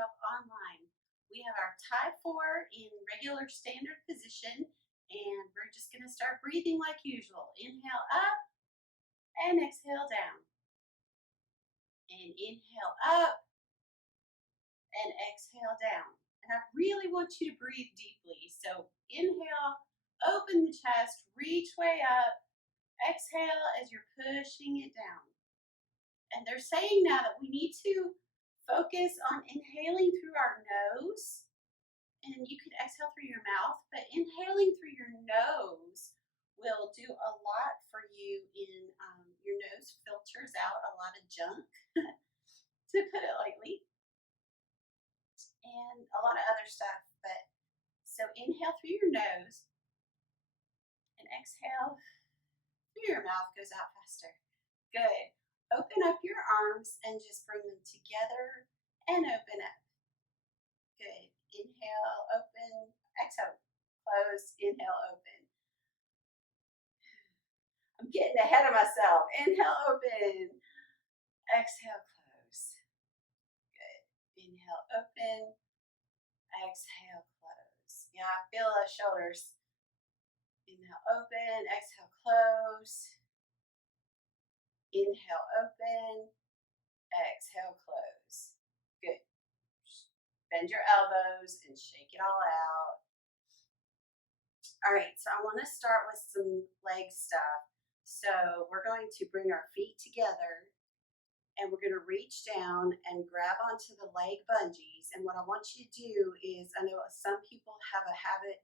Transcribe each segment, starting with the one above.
OsteoUp Online. We have our tie 4 in regular standard position, and we're just going to start breathing like usual. Inhale up and exhale down. And inhale up and exhale down. And I really want you to breathe deeply. So inhale, open the chest, reach way up. Exhale as you're pushing it down. And they're saying now that we need to focus on inhaling through our nose. And you can exhale through your mouth, but inhaling through your nose will do a lot for you in your nose filters out a lot of junk, to put it lightly, and a lot of other stuff. But so inhale through your nose and exhale through your mouth, goes out faster. Good. Open up your arms and just bring them together and open up. Good. Inhale, open, exhale, close, inhale, open. I'm getting ahead of myself. Inhale, open, exhale, close. Good. Inhale, open, exhale, close. Yeah, I feel those shoulders. Inhale, open, exhale, close. Inhale, open, exhale, close. Good. Bend your elbows and shake it all out. All right, so I want to start with some leg stuff. So we're going to bring our feet together and we're going to reach down and grab onto the leg bungees. And what I want you to do is, I know some people have a habit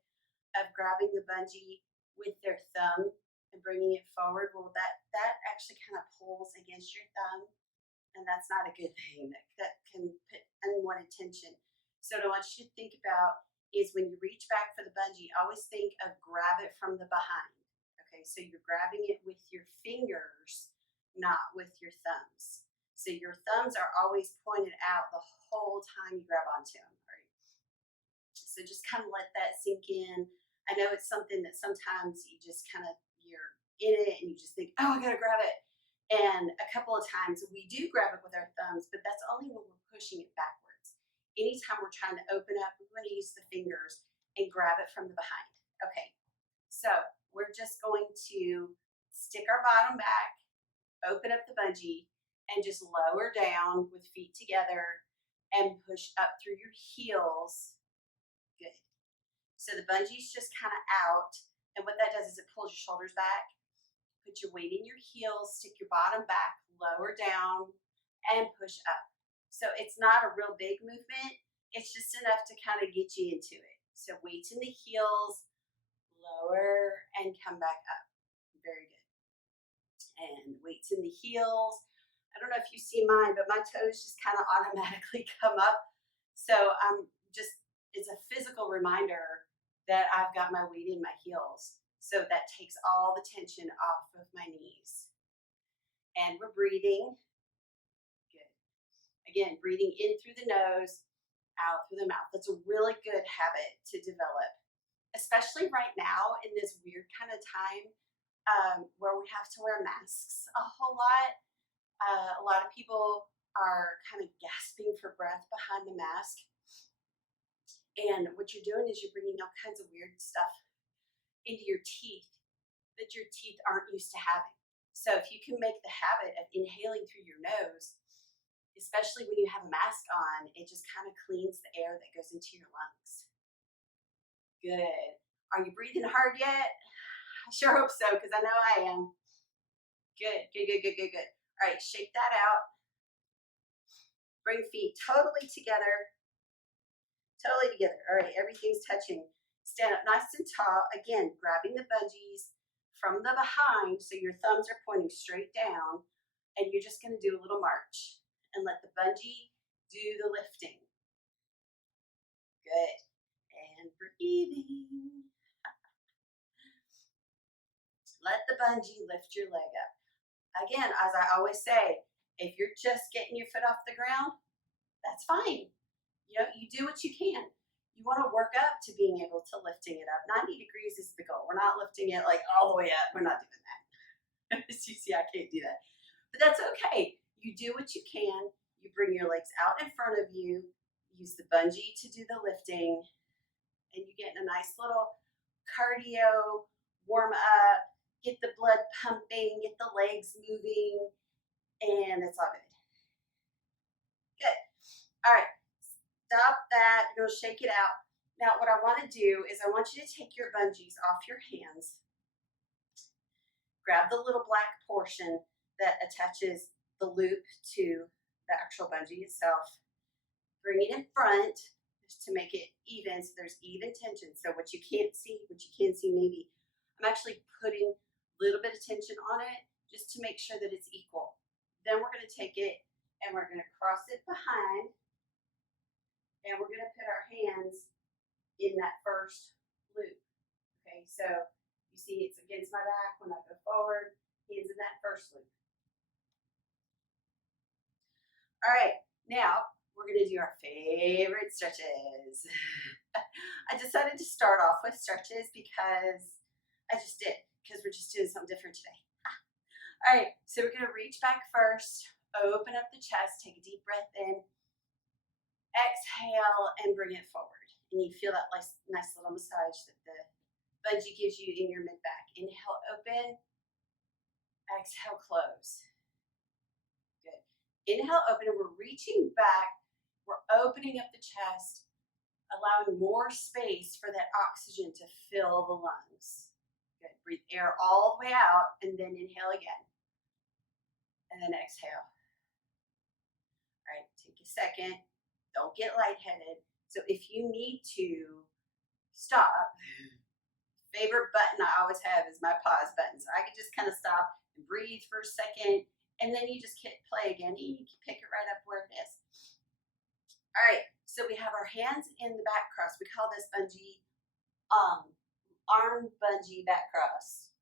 of grabbing the bungee with their thumb and bringing it forward. Well, that actually kind of pulls against your thumb, and that's not a good thing. That can put unwanted tension. So what I want you to think about is when you reach back for the bungee, always think of grab it from the behind. Okay, so you're grabbing it with your fingers, not with your thumbs. So your thumbs are always pointed out the whole time you grab onto them. Right? So just kind of let that sink in. I know it's something that sometimes you just kind of, you're in it and you just think, oh, I gotta grab it. And a couple of times we do grab it with our thumbs, but that's only when we're pushing it backwards. Anytime we're trying to open up, we want to use the fingers and grab it from the behind. Okay, so we're just going to stick our bottom back, open up the bungee, and just lower down with feet together and push up through your heels. Good. So the bungee's just kind of out, and what that does is it pulls your shoulders back. Put your weight in your heels, stick your bottom back, lower down, and push up. So it's not a real big movement. It's just enough to kind of get you into it. So weights in the heels, lower, and come back up. Very good. And weights in the heels. I don't know if you see mine, but my toes just kind of automatically come up. So it's a physical reminder that I've got my weight in my heels. So that takes all the tension off of my knees. And we're breathing. Good. Again, breathing in through the nose, out through the mouth. That's a really good habit to develop, especially right now in this weird kind of time where we have to wear masks a whole lot. A lot of people are kind of gasping for breath behind the mask. And what you're doing is you're bringing all kinds of weird stuff into your teeth that your teeth aren't used to having. So if you can make the habit of inhaling through your nose, especially when you have a mask on, it just kind of cleans the air that goes into your lungs. Good. Are you breathing hard yet? I sure hope so, because I know I am. Good, good, good, good, good, good. All right, shake that out. Bring feet totally together. Totally together. All right, everything's touching. Stand up nice and tall. Again, grabbing the bungees from the behind, so your thumbs are pointing straight down, and you're just going to do a little march and let the bungee do the lifting. Good. And breathing. Let the bungee lift your leg up. Again, as I always say, if you're just getting your foot off the ground, that's fine. You know, you do what you can. You want to work up to being able to lifting it up. 90 degrees is the goal. We're not lifting it like all the way up. We're not doing that. As you see, I can't do that. But that's okay. You do what you can. You bring your legs out in front of you. use the bungee to do the lifting, and you get a nice little cardio warm up, get the blood pumping, get the legs moving, and it's all good. Good. All right, stop that. You're gonna shake it out. Now what I want to do is I want you to take your bungees off your hands. Grab the little black portion that attaches the loop to the actual bungee itself. Bring it in front just to make it even, so there's even tension. So what you can see maybe, I'm actually putting a little bit of tension on it just to make sure that it's equal. Then we're going to take it and we're going to cross it behind, and we're going to put our hands in that first loop. Okay, so you see it's against my back when I go forward, hands in that first loop. All right, now we're going to do our favorite stretches. I decided to start off with stretches because I just did, because we're just doing something different today. All right, so we're going to reach back first, open up the chest, take a deep breath in, exhale, and bring it forward. And you feel that nice little massage that the bungee gives you in your mid-back. Inhale, open, exhale, close. Good. Inhale, open, and we're reaching back. We're opening up the chest, allowing more space for that oxygen to fill the lungs. Good. Breathe air all the way out, and then inhale again. And then exhale. All right, take a second. Don't get lightheaded. So if you need to stop, favorite button I always have is my pause button. So I can just kind of stop and breathe for a second, and then you just hit play again, and you can pick it right up where it is. All right, so we have our hands in the back cross. We call this bungee, arm bungee back cross.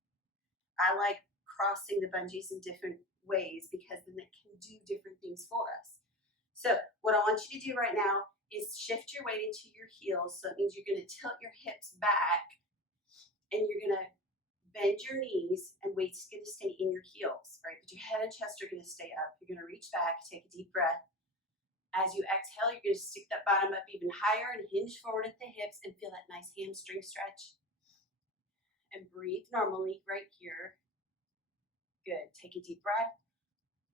I like crossing the bungees in different ways because then it can do different things for us. So what I want you to do right now is shift your weight into your heels. So it means you're going to tilt your hips back, and you're going to bend your knees, and weight's going to stay in your heels, right? But your head and chest are going to stay up. You're going to reach back, take a deep breath. As you exhale, you're going to stick that bottom up even higher and hinge forward at the hips and feel that nice hamstring stretch. And breathe normally right here. Good. Take a deep breath.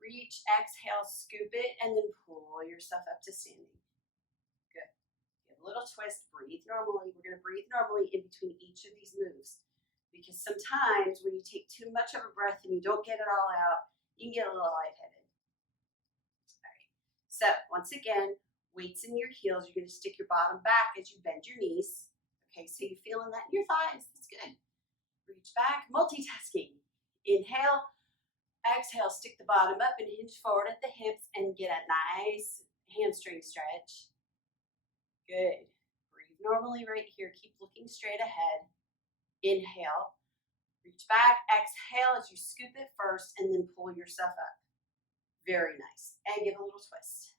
Reach, exhale, scoop it, and then pull yourself up to standing. Good. Give a little twist. Breathe normally. We're going to breathe normally in between each of these moves, because sometimes when you take too much of a breath and you don't get it all out, you can get a little lightheaded. So once again, weights in your heels. You're going to stick your bottom back as you bend your knees. Okay, so you're feeling that in your thighs. That's good. Reach back, multitasking. Inhale, exhale, stick the bottom up and hinge forward at the hips and get a nice hamstring stretch. Good. Breathe normally right here. Keep looking straight ahead. Inhale, reach back, exhale as you scoop it first and then pull yourself up. Very nice. And give a little twist.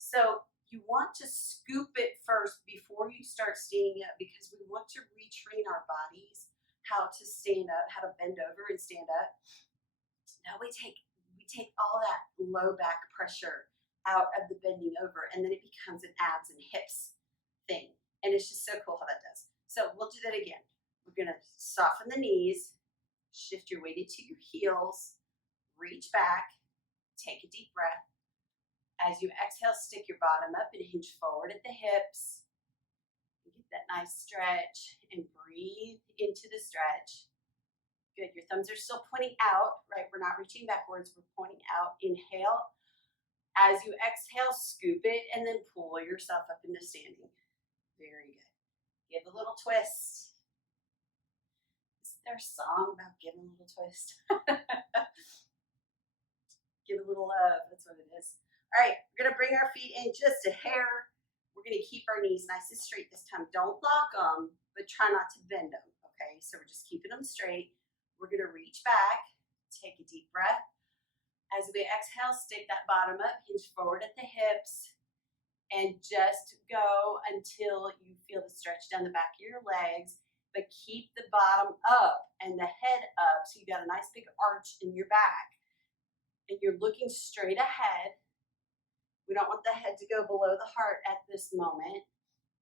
So you want to scoop it first before you start standing up, because we want to retrain our bodies how to stand up, how to bend over and stand up. Now we take all that low back pressure out of the bending over, and then it becomes an abs and hips thing. And it's just so cool how that does. So we'll do that again. We're going to soften the knees, shift your weight into your heels, reach back, take a deep breath. As you exhale, stick your bottom up and hinge forward at the hips. Get that nice stretch and breathe into the stretch. Good. Your thumbs are still pointing out, right? We're not reaching backwards. We're pointing out. Inhale. As you exhale, scoop it and then pull yourself up into standing. Very good. Give a little twist. Is there a song about giving a little twist? Give a little love. That's what it is. All right, we're going to bring our feet in just a hair. We're going to keep our knees nice and straight this time. Don't lock them, but try not to bend them, okay? So we're just keeping them straight. We're going to reach back, take a deep breath. As we exhale, stick that bottom up, hinge forward at the hips, and just go until you feel the stretch down the back of your legs, but keep the bottom up and the head up so you got a nice big arch in your back. And you're looking straight ahead We don't want the head to go below the heart at this moment.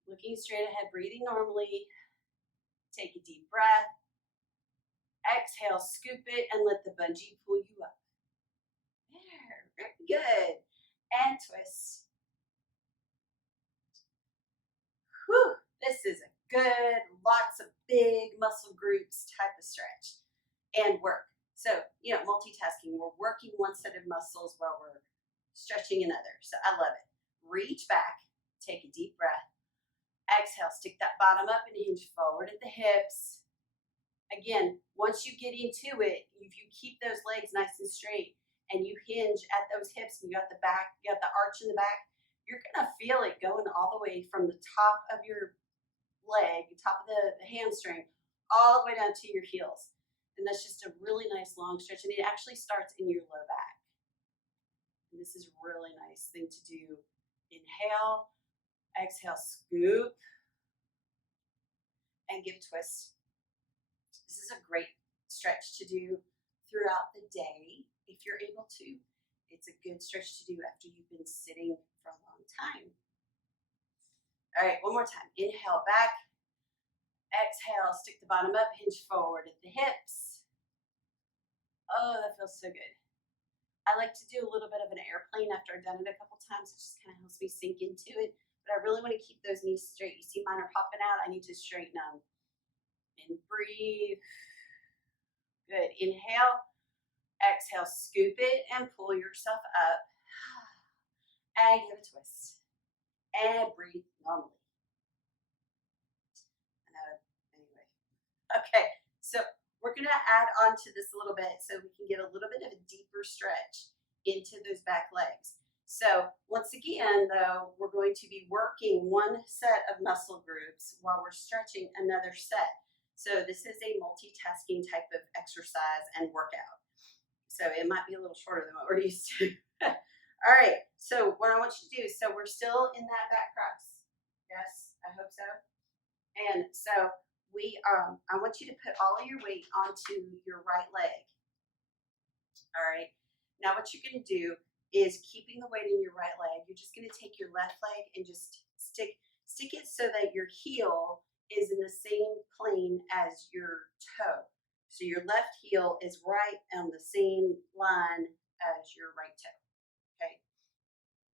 Looking straight ahead, breathing normally. Take a deep breath. Exhale, scoop it, and let the bungee pull you up. There, very good. And twist. Whew, this is a good, lots of big muscle groups type of stretch and work. So, multitasking, we're working one set of muscles while we're stretching another. So I love it. Reach back, take a deep breath. Exhale, stick that bottom up and hinge forward at the hips. Again, once you get into it, if you keep those legs nice and straight and you hinge at those hips and you got the back, you got the arch in the back, you're gonna feel it going all the way from the top of your leg, the top of the hamstring, all the way down to your heels. And that's just a really nice long stretch. And it actually starts in your low back. And this is a really nice thing to do. Inhale, exhale, scoop, and give twist. This is a great stretch to do throughout the day if you're able to. It's a good stretch to do after you've been sitting for a long time. All right, one more time. Inhale back. Exhale, stick the bottom up, hinge forward at the hips. Oh, that feels so good. I like to do a little bit of an airplane after I've done it a couple times. It just kind of helps me sink into it. But I really want to keep those knees straight. You see mine are popping out. I need to straighten them. And breathe. Good. Inhale. Exhale, scoop it and pull yourself up. And give a twist. And breathe normally. Anyway. Okay, so we're going to add on to this a little bit so we can get a little bit of a deeper stretch into those back legs. So once again, though, we're going to be working one set of muscle groups while we're stretching another set. So this is a multitasking type of exercise and workout. So it might be a little shorter than what we're used to. All right, so what I want you to do, so we're still in that back cross. Yes, I hope so. And so I want you to put all of your weight onto your right leg. All right, now what you're gonna do is keeping the weight in your right leg, you're just gonna take your left leg and just stick it so that your heel is in the same plane as your toe. So your left heel is right on the same line as your right toe, okay?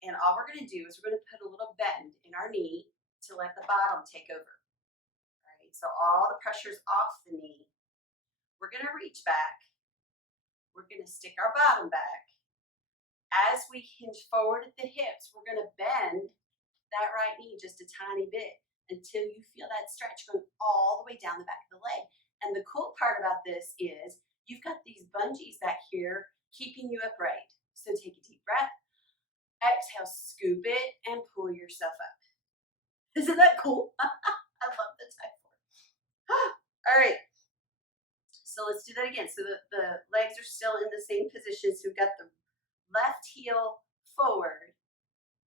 And all we're gonna do is we're gonna put a little bend in our knee to let the bottom take over, all right? So all the pressure's off the knee. We're gonna reach back. We're gonna stick our bottom back. As we hinge forward at the hips, we're gonna bend that right knee just a tiny bit until you feel that stretch going all the way down the back of the leg. And the cool part about this is you've got these bungees back here keeping you upright. So take a deep breath, exhale, scoop it, and pull yourself up. Isn't that cool? I love the type 4. All right, so let's do that again. So the legs are still in the same position. So we've got the left heel forward.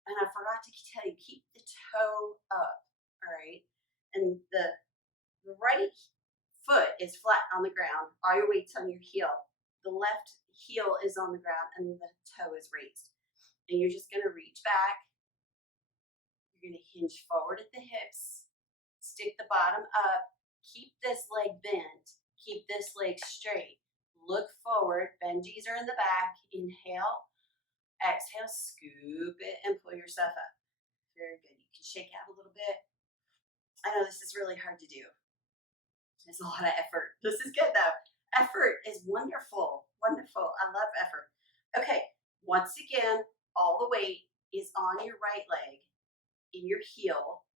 And I forgot to tell you, keep the toe up, all right? And the right foot is flat on the ground. All your weight's on your heel. The left heel is on the ground and the toe is raised. And you're just gonna reach back. You're gonna hinge forward at the hips. Stick the bottom up. Keep this leg bent. Keep this leg straight. Look forward. Benjis are in the back. Inhale. Exhale, scoop it, and pull yourself up. Very good. You can shake out a little bit. I know this is really hard to do. There's a lot of effort. This is good, though. Effort is wonderful. Wonderful. I love effort. Okay, once again, all the weight is on your right leg, in your heel.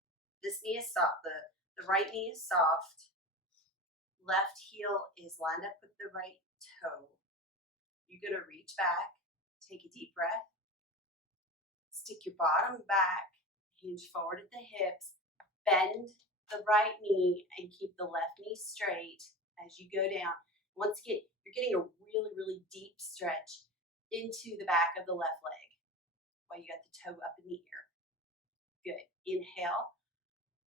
This knee is soft. The right knee is soft. Left heel is lined up with the right toe. You're going to reach back. Take a deep breath. Stick your bottom back, hinge forward at the hips, bend the right knee and keep the left knee straight as you go down. Once again, you're getting a really, really deep stretch into the back of the left leg while you got the toe up in the air. Good. Inhale,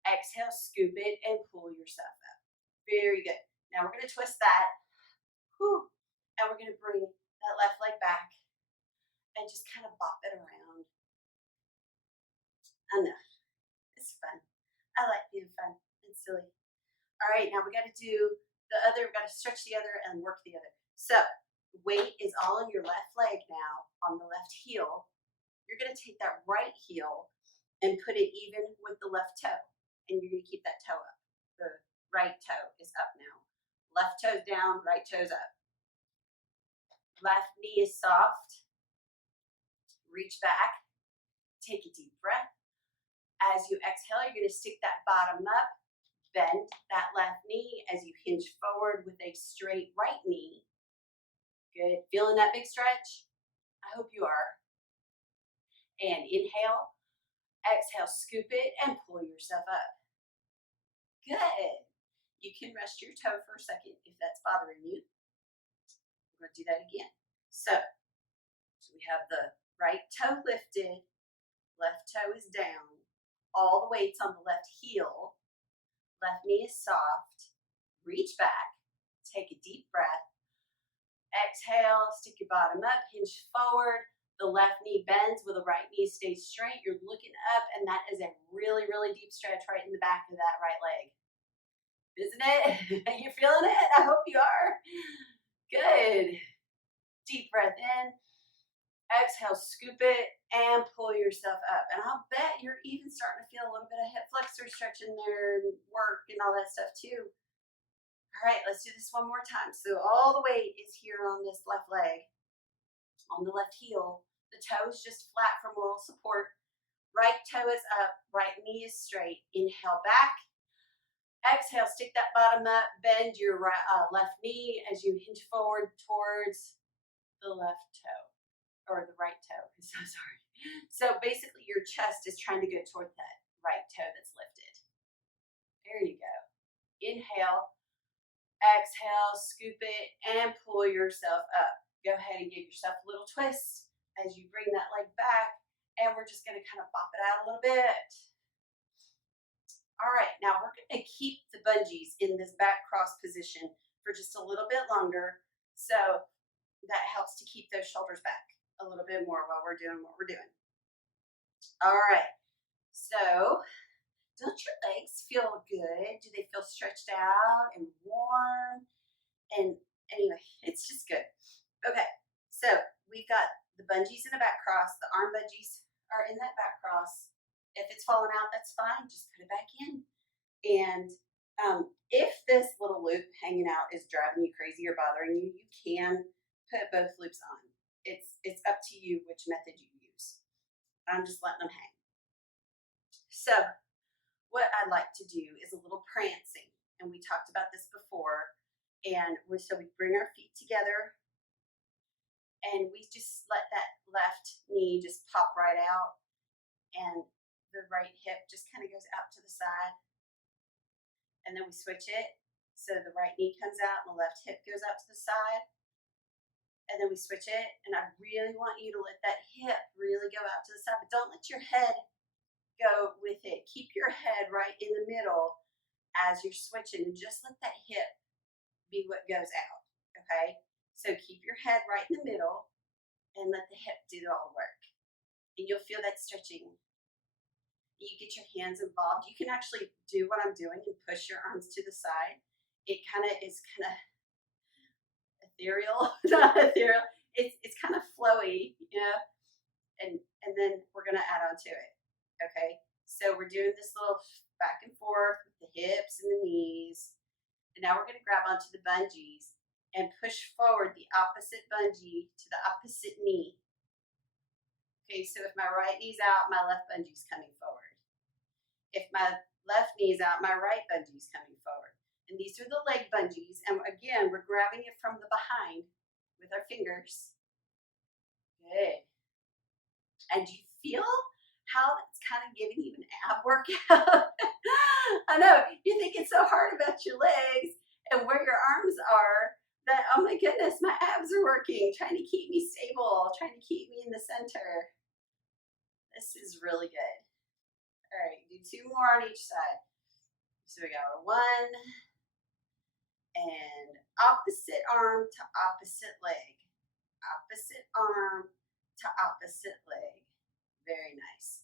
exhale, scoop it, and pull yourself up. Very good. Now we're going to twist that. Whew. And we're going to bring that left leg back and just kind of bop it around. I know. It's fun. I like being fun and silly. All right, now we got to do the other, we got to stretch the other and work the other. So weight is all on your left leg now, on the left heel. You're going to take that right heel and put it even with the left toe. And you're going to keep that toe up. The right toe is up now. Left toe's down, right toe's up. Left knee is soft. Reach back. Take a deep breath. As you exhale, you're going to stick that bottom up. Bend that left knee as you hinge forward with a straight right knee. Good. Feeling that big stretch? I hope you are. And inhale. Exhale, scoop it and pull yourself up. Good. You can rest your toe for a second if that's bothering you. We're going to do that again. So we have the right toe lifted, left toe is down, all the weight's on the left heel, left knee is soft, reach back, take a deep breath, exhale, stick your bottom up, hinge forward, the left knee bends where the right knee stays straight, you're looking up, and that is a really, really deep stretch right in the back of that right leg. Isn't it? You're feeling it? I hope you are. Good. Deep breath in. Exhale, scoop it, and pull yourself up. And I'll bet you're even starting to feel a little bit of hip flexor stretch in there and work and all that stuff too. All right, let's do this one more time. So all the weight is here on this left leg, on the left heel. The toe is just flat for moral support. Right toe is up, right knee is straight. Inhale back. Exhale, stick that bottom up, bend your left knee as you hinge forward towards the left toe, or the right toe, I'm so sorry. So basically your chest is trying to go toward that right toe that's lifted. There you go. Inhale, exhale, scoop it, and pull yourself up. Go ahead and give yourself a little twist as you bring that leg back, and we're just gonna kind of bop it out a little bit. All right, now we're going to keep the bungees in this back cross position for just a little bit longer, so that helps to keep those shoulders back a little bit more while we're doing what we're doing. All right, so don't your legs feel good? Do they feel stretched out and warm? And anyway, it's just good. Okay, so we've got the bungees in the back cross, the arm bungees are in that back cross. If it's falling out, that's fine. Just put it back in. And if this little loop hanging out is driving you crazy or bothering you, you can put both loops on. It's up to you which method you use. I'm just letting them hang. So what I'd like to do is a little prancing. And we talked about this before. And so we bring our feet together. And we just let that left knee just pop right out. And the right hip just kind of goes out to the side. And then we switch it. So the right knee comes out and the left hip goes out to the side. And then we switch it. And I really want you to let that hip really go out to the side. But don't let your head go with it. Keep your head right in the middle as you're switching. And just let that hip be what goes out. Okay? So keep your head right in the middle and let the hip do all the work. And you'll feel that stretching. You get your hands involved. You can actually do what I'm doing and push your arms to the side. It kind of is kind of ethereal, not ethereal. It's kind of flowy, you know. And then we're gonna add on to it. Okay. So we're doing this little back and forth with the hips and the knees. And now we're gonna grab onto the bungees and push forward the opposite bungee to the opposite knee. Okay, so if my right knee's out, my left bungee's coming forward. If my left knee is out, my right bungee is coming forward. And these are the leg bungees. And again, we're grabbing it from the behind with our fingers. Good. And do you feel how that's kind of giving you an ab workout? I know, you think it's so hard about your legs and where your arms are that, oh my goodness, my abs are working, trying to keep me stable, trying to keep me in the center. This is really good. All right, do 2 more on each side. So we got 1, and opposite arm to opposite leg. Opposite arm to opposite leg. Very nice.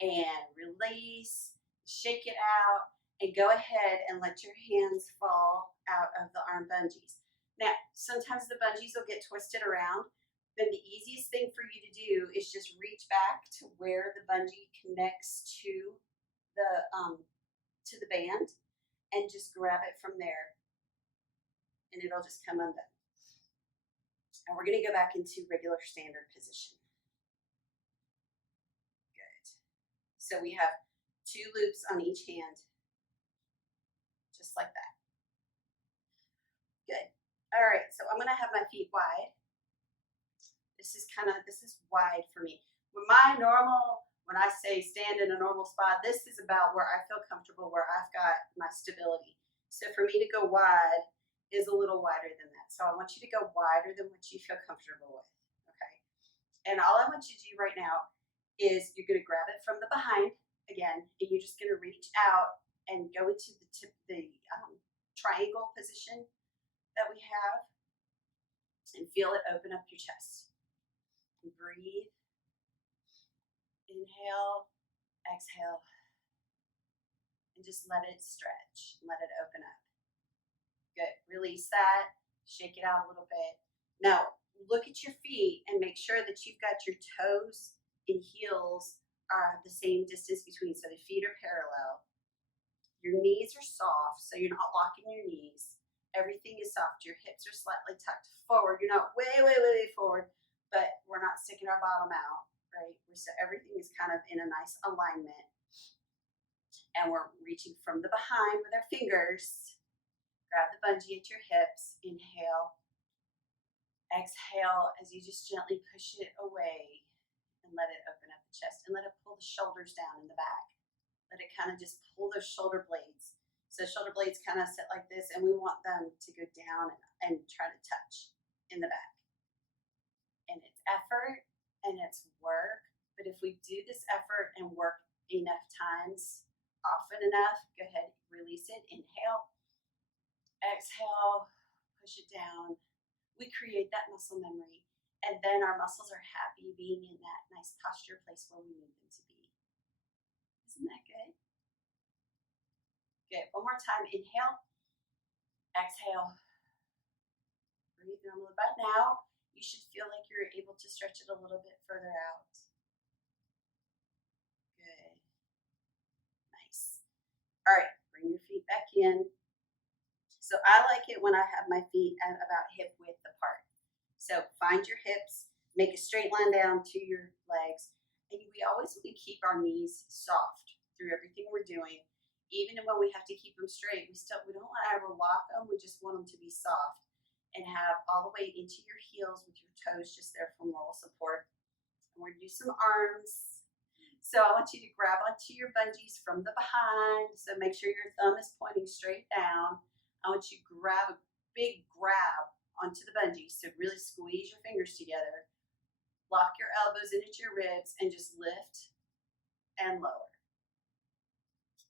and release, shake it out, and go ahead and let your hands fall out of the arm bungees. Now, sometimes the bungees will get twisted around, then the easiest thing for you to do is just reach back to where the bungee connects to the band and just grab it from there, and it'll just come undone. And we're going to go back into regular standard position. Good. So we have 2 loops on each hand, just like that. Good. All right, so I'm going to have my feet wide. This is wide for me. When I say stand in a normal spot, this is about where I feel comfortable, where I've got my stability. So for me to go wide is a little wider than that. So I want you to go wider than what you feel comfortable with, okay? And all I want you to do right now is you're gonna grab it from the behind again, and you're just gonna reach out and go into the triangle position that we have and feel it open up your chest. And breathe. Inhale, exhale, and just let it stretch, let it open up. Good, release that, shake it out a little bit. Now, look at your feet and make sure that you've got your toes and heels are the same distance between, so the feet are parallel. Your knees are soft, so you're not locking your knees. Everything is soft, your hips are slightly tucked forward. You're not way, way, way forward, but we're not sticking our bottom out. Right? So everything is kind of in a nice alignment. And we're reaching from the behind with our fingers. Grab the bungee at your hips. Inhale. Exhale as you just gently push it away and let it open up the chest. And let it pull the shoulders down in the back. Let it kind of just pull those shoulder blades. So shoulder blades kind of sit like this, and we want them to go down and try to touch in the back. And it's effort. And it's work, but if we do this effort and work enough times, often enough, go ahead, release it, inhale, exhale, push it down. We create that muscle memory, and then our muscles are happy being in that nice posture place where we need them to be. Isn't that good? Good, one more time, inhale, exhale, breathe normally, but now you should feel like you're able to stretch it a little bit further out. Good. Nice. All right, bring your feet back in. So I like it when I have my feet at about hip width apart. So find your hips, make a straight line down to your legs. And we always want to keep our knees soft through everything we're doing. Even when we have to keep them straight, we don't want to ever lock them. We just want them to be soft. And have all the way into your heels with your toes just there for moral support. And we're going to do some arms. So I want you to grab onto your bungees from the behind. So make sure your thumb is pointing straight down. I want you to grab a big grab onto the bungees. So really squeeze your fingers together. Lock your elbows into your ribs and just lift and lower.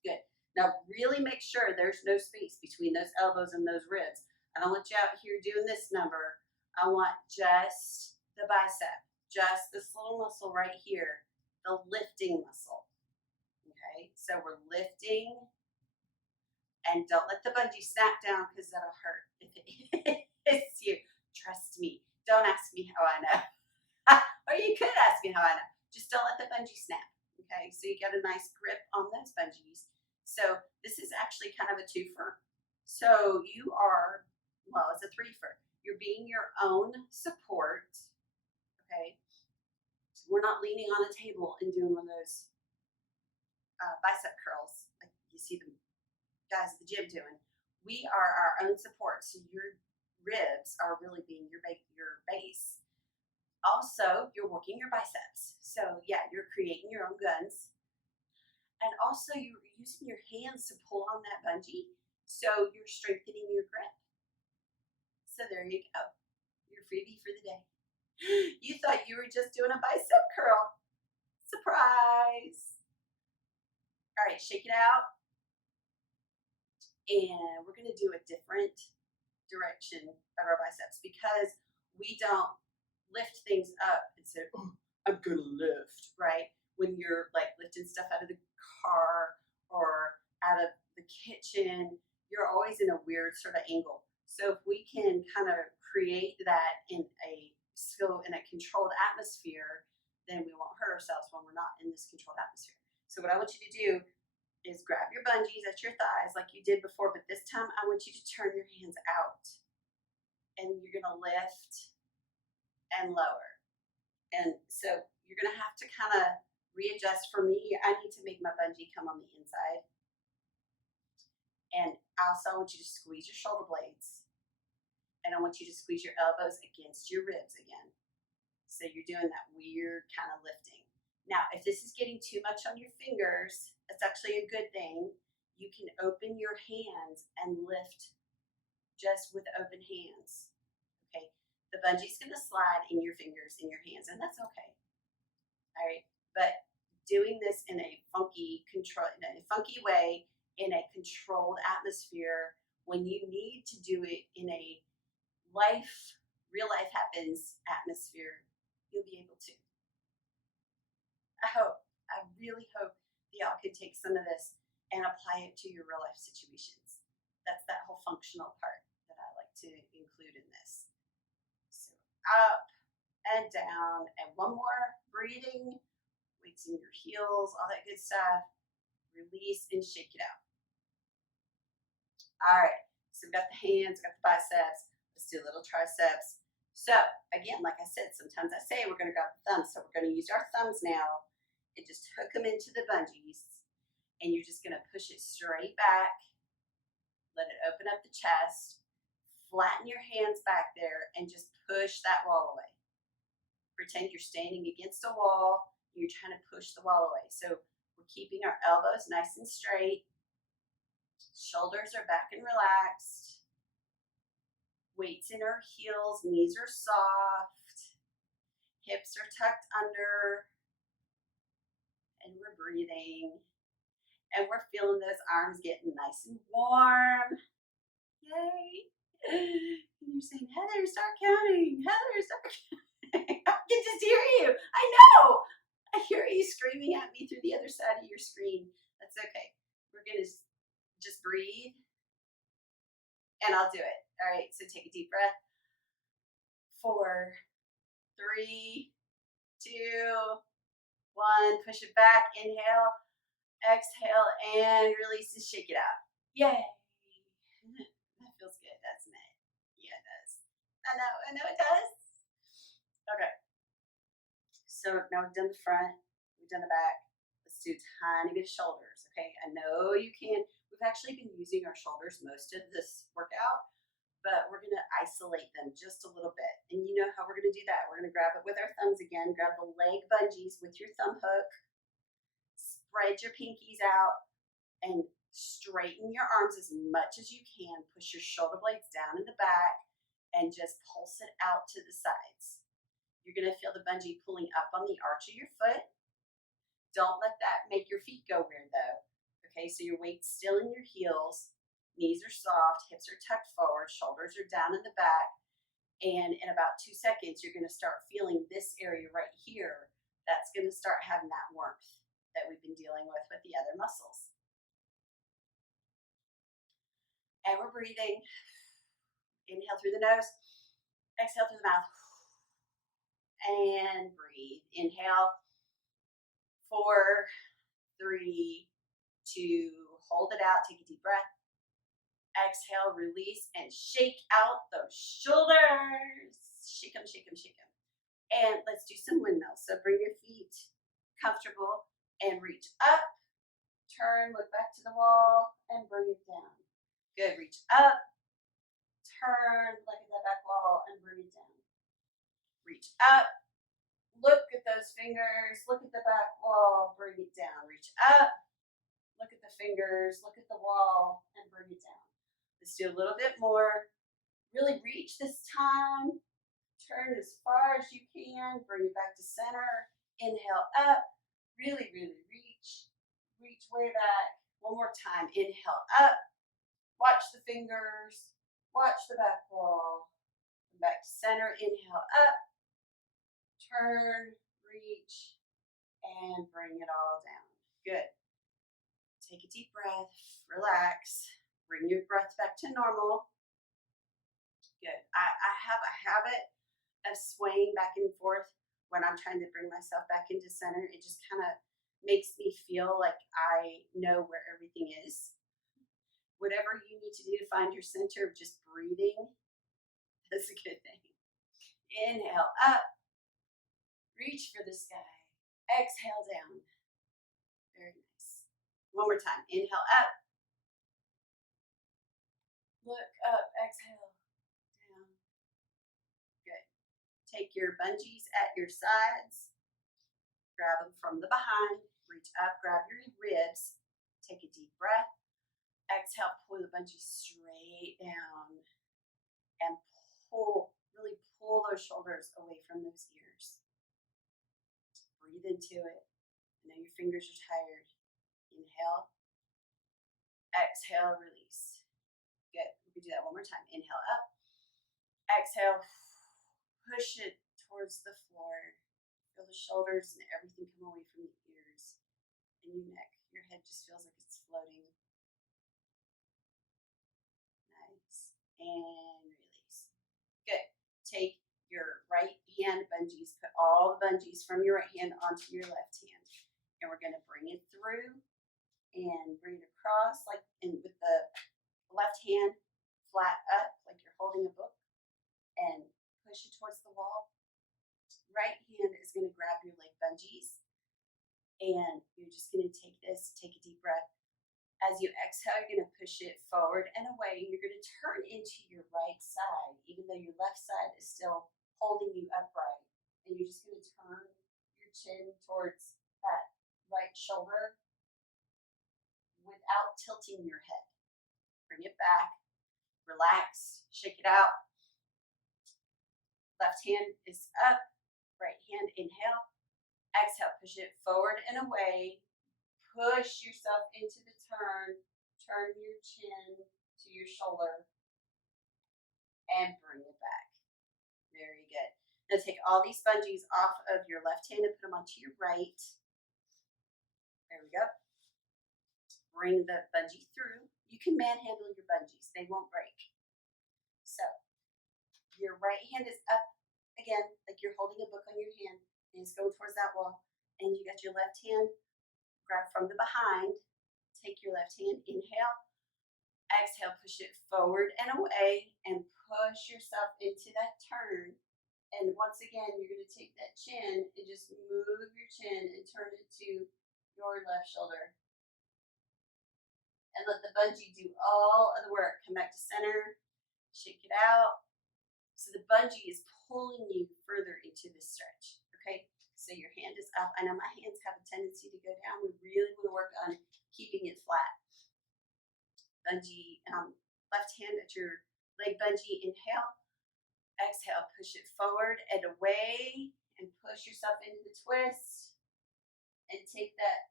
Good. Now really make sure there's no space between those elbows and those ribs. I don't want you out here doing this number. I want just the bicep, just this little muscle right here, the lifting muscle. Okay, so we're lifting, and don't let the bungee snap down because that'll hurt if it hits you. Trust me. Don't ask me how I know. Or you could ask me how I know. Just don't let the bungee snap. Okay, so you get a nice grip on those bungees. So this is actually kind of a twofer. So you are, well, it's a threefer. You're being your own support, okay? We're not leaning on a table and doing one of those bicep curls like you see the guys at the gym doing. We are our own support, so your ribs are really being your base. Also, you're working your biceps. So yeah, you're creating your own guns. And also you're using your hands to pull on that bungee, so you're strengthening your grip. So there you go. Your freebie for the day. You thought you were just doing a bicep curl. Surprise. All right, shake it out. And we're going to do a different direction of our biceps because we don't lift things up and say, oh, I'm going to lift, right? when you're like lifting stuff out of the car or out of the kitchen, you're always in a weird sort of angle. So if we can kind of create that in a controlled atmosphere, then we won't hurt ourselves when we're not in this controlled atmosphere. So what I want you to do is grab your bungees at your thighs like you did before, but this time I want you to turn your hands out. And you're gonna lift and lower. And so you're gonna have to kind of readjust. For me, I need to make my bungee come on the inside. And also I want you to squeeze your shoulder blades. And I want you to squeeze your elbows against your ribs again. So you're doing that weird kind of lifting. Now, if this is getting too much on your fingers, that's actually a good thing. You can open your hands and lift just with open hands. Okay, the bungee's gonna slide in your fingers, in your hands, and that's okay. All right, but doing this in a funky way, in a controlled atmosphere, when you need to do it in a real life happens atmosphere, you'll be able to. I really hope y'all could take some of this and apply it to your real life situations. That's that whole functional part that I like to include in this. So up and down, and one more, breathing, weights in your heels, all that good stuff. Release and shake it out. All right, so we've got the hands, we've got the biceps. Let's do a little triceps. So again, like I said, sometimes I say we're gonna grab the thumbs, so we're gonna use our thumbs now and just hook them into the bungees, and you're just gonna push it straight back, let it open up the chest, flatten your hands back there, and just push that wall away. Pretend you're standing against a wall, and you're trying to push the wall away. So we're keeping our elbows nice and straight, shoulders are back and relaxed, weights in our heels, knees are soft, hips are tucked under, and we're breathing. And we're feeling those arms getting nice and warm. Yay! And you're saying, Heather, start counting. Heather, start counting. I can just hear you. I know. I hear you screaming at me through the other side of your screen. That's okay. We're going to just breathe, and I'll do it. All right, so take a deep breath. 4, 3, 2, 1. Push it back. Inhale, exhale, and release and shake it out. Yay! That feels good, doesn't it? Yeah, it does. I know it does. Okay. So now we've done the front, we've done the back. Let's do a tiny bit of shoulders, okay? I know you can. We've actually been using our shoulders most of this workout, but we're gonna isolate them just a little bit. And you know how we're gonna do that. We're gonna grab it with our thumbs again, grab the leg bungees with your thumb hook, spread your pinkies out, and straighten your arms as much as you can. Push your shoulder blades down in the back and just pulse it out to the sides. You're gonna feel the bungee pulling up on the arch of your foot. Don't let that make your feet go weird though. Okay, so your weight's still in your heels, knees are soft, hips are tucked forward, shoulders are down in the back, and in about 2 seconds, you're gonna start feeling this area right here. That's gonna start having that warmth that we've been dealing with the other muscles. And we're breathing. Inhale through the nose, exhale through the mouth, and breathe. Inhale, 4, 3, 2, hold it out, take a deep breath. Exhale, release, and shake out those shoulders. Shake them, shake them, shake them. And let's do some windmills. So bring your feet comfortable and reach up, turn, look back to the wall, and bring it down. Good, reach up, turn, look at that back wall, and bring it down. Reach up, look at those fingers, look at the back wall, bring it down. Reach up, look at the fingers, look at the wall, and bring it down. Let's do a little bit more. Really reach this time. Turn as far as you can. Bring it back to center. Inhale up. Really, really reach. Reach way back. One more time. Inhale up. Watch the fingers. Watch the back wall. Come back to center. Inhale up. Turn. Reach. and bring it all down. Good. Take a deep breath, relax, bring your breath back to normal. Good. I have a habit of swaying back and forth when I'm trying to bring myself back into center. It just kind of makes me feel like I know where everything is. Whatever you need to do to find your center, just breathing, that's a good thing. Inhale up, reach for the sky. Exhale down. Very nice. One more time. Inhale up, look up, exhale down. Good. Take your bungees at your sides, grab them from the behind, reach up, grab your ribs, take a deep breath. Exhale, pull the bungee straight down and pull, really pull those shoulders away from those ears. Breathe into it. I know your fingers are tired. Inhale, exhale, release. Good. We can do that one more time. Inhale up, exhale, push it towards the floor. Feel the shoulders and everything come away from the ears and your neck. Your head just feels like it's floating. Nice. And release. Good. Take your right hand bungees, put all the bungees from your right hand onto your left hand. And we're going to bring it through and bring it across, like with the left hand flat up, like you're holding a book, and push it towards the wall. Right hand is going to grab your leg bungees, and you're just going to take this, take a deep breath. As you exhale, you're going to push it forward and away. You're going to turn into your right side, even though your left side is still holding you upright. And you're just going to turn your chin towards that right shoulder without tilting your head. Bring it back, relax, shake it out. Left hand is up, right hand inhale. Exhale, push it forward and away. Push yourself into the turn. Turn your chin to your shoulder and bring it back. Very good. Now take all these bungees off of your left hand and put them onto your right. There we go. Bring the bungee through. You can manhandle your bungees. They won't break. So your right hand is up again, like you're holding a book on your hand, and it's going towards that wall. And you got your left hand, grab from the behind. Take your left hand, inhale. Exhale, push it forward and away and push yourself into that turn. And once again, you're going to take that chin and just move your chin and turn it to your left shoulder. And let the bungee do all of the work. Come back to center, shake it out. So the bungee is pulling you further into this stretch, okay? So your hand is up. I know my hands have a tendency to go down. We really want to work on keeping it flat. Bungee, left hand at your leg bungee, inhale. Exhale, push it forward and away and push yourself into the twist. And take that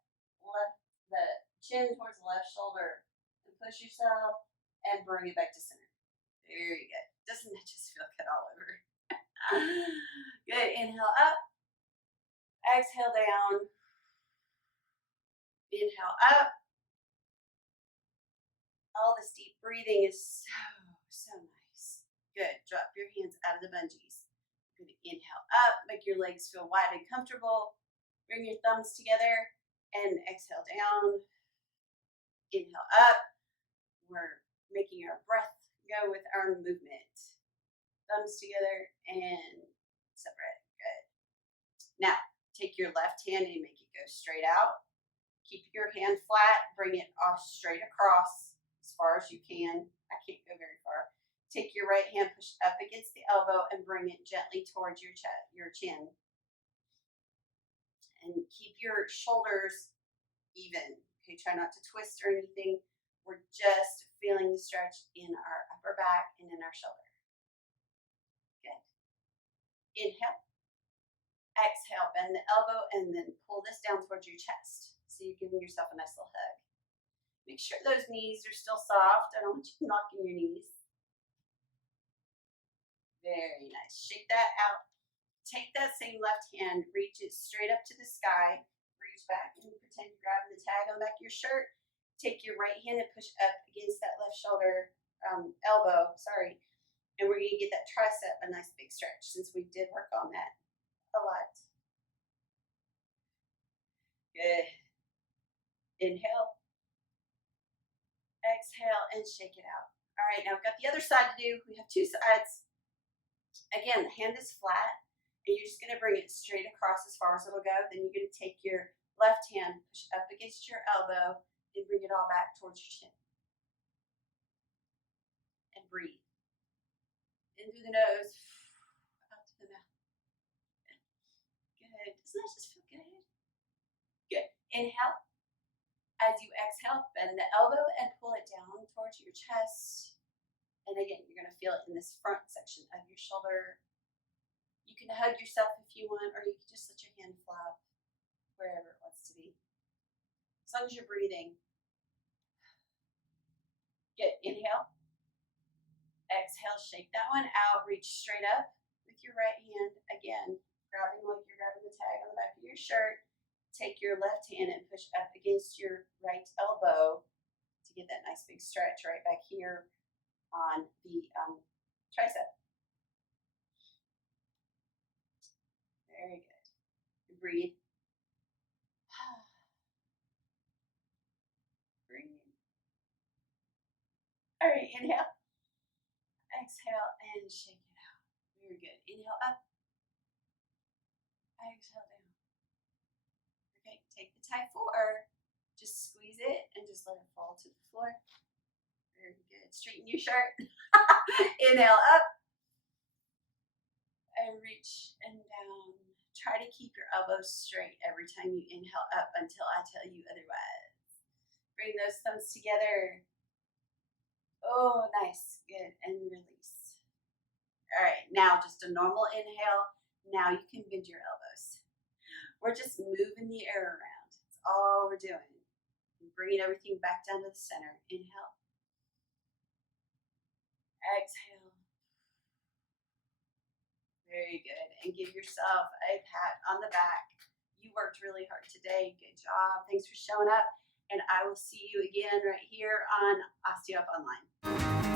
the chin towards the left shoulder and push yourself and bring it back to center. Very good. Doesn't that just feel good all over? Good. Inhale up. Exhale down. Inhale up. All this deep breathing is so nice. Good. Drop your hands out of the bungees. Good. Inhale up. Make your legs feel wide and comfortable. Bring your thumbs together and exhale down. Inhale up. We're making our breath go with our movement. Thumbs together and separate. Good. Now, take your left hand and make it go straight out. Keep your hand flat. Bring it off straight across as far as you can. I can't go very far. Take your right hand, push up against the elbow, and bring it gently towards your chest, your chin. And keep your shoulders even. Okay, try not to twist or anything. We're just feeling the stretch in our upper back and in our shoulder. Good. Inhale. Exhale, bend the elbow, and then pull this down towards your chest. So you're giving yourself a nice little hug. Make sure those knees are still soft. I don't want you knocking your knees. Very nice. Shake that out. Take that same left hand, reach it straight up to the sky. reach back and pretend you're grabbing the tag on the back of your shirt. Take your right hand and push up against that left shoulder, elbow, sorry. And we're gonna get that tricep a nice big stretch since we did work on that a lot. Good. Inhale. Exhale and shake it out. All right, now we've got the other side to do. We have two sides. Again, the hand is flat, and you're just gonna bring it straight across as far as it'll go. Then you're gonna take your left hand, push up against your elbow, and bring it all back towards your chin. And breathe. In through the nose, out to the mouth. Good. Doesn't that just feel good? Good. Inhale. As you exhale, bend the elbow and pull it down towards your chest. And again, you're going to feel it in this front section of your shoulder. You can hug yourself if you want, or you can just let your hand flop wherever it wants to be. As long as you're breathing. Good. Inhale. Exhale, shake that one out. Reach straight up with your right hand. Again, grabbing like you're grabbing the tag on the back of your shirt. Take your left hand and push up against your right elbow to get that nice big stretch right back here on the tricep. Very good. Breathe. Breathe. All right, inhale. Exhale and shake it out. Very good. Inhale up. Exhale down. Okay, take the type 4. Just squeeze it and just let it fall to the floor. Very good. Straighten your shirt. Inhale up. And reach and down. Try to keep your elbows straight every time you inhale up until I tell you otherwise. Bring those thumbs together. Oh, nice. Good. And release. All right. Now just a normal inhale. Now you can bend your elbows. We're just moving the air around. That's all we're doing. Bringing everything back down to the center. Inhale. Exhale. Very good. And give yourself a pat on the back. You worked really hard today. Good job. Thanks for showing up. And I will see you again right here on OsteoUp Online.